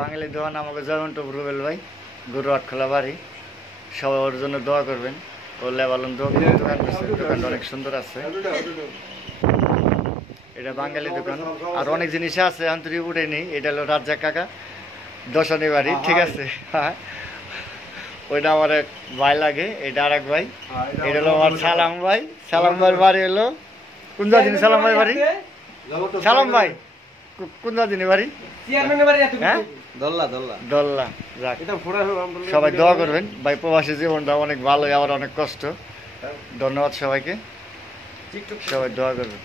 বাঙালি দোকান আমাকে জয়ন্ত রুবেল ভাই গরু আটখোলা বাড়ি, সবাই ওর জন্য দোয়া করবেন। ও লেবালন দোকান করছে, দোকানটা অনেক সুন্দর আছে। এটা বাঙালি দোকান, আর অনেক জিনিস আছে আন্তরিক উঠেনি। এটা হলো রাজ্জাক কাকা দশনী বাড়ি, ঠিক আছে। হ্যাঁ, ওইটা আমার এক ভাই লাগে, এটা আর এক ভাই। এটা হলো আমার সালাম ভাই। সালাম ভাইয়ের বাড়ি হলো কোন জানি, সালাম ভাই বাড়ি, সালাম ভাই কোন জানি বাড়ি, হ্যাঁ দল্লা। যাক, সবাই দোয়া করবেন ভাই। প্রবাসী জীবনটা অনেক ভালো, আবার অনেক কষ্ট। ধন্যবাদ সবাইকে, সবাই দোয়া করবেন।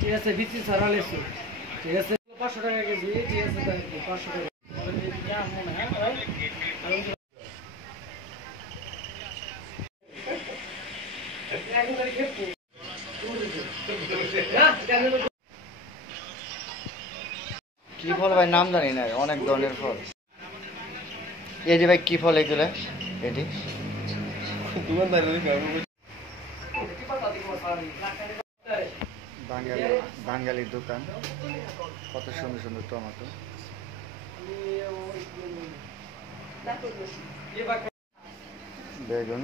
ঠিক আছে, বিচি ছাড়া লেসু, ঠিক আছে 500 টাকা কেজি, ঠিক আছে, 500 টাকা। কি ফল ভাই নাম জানি না, অনেক ধরনের ফল। এই যে ভাই কি ফল এগুলো? এটি বাঙালি দোকান, কত সুন্দর সুন্দর টমেটো, বেগুন।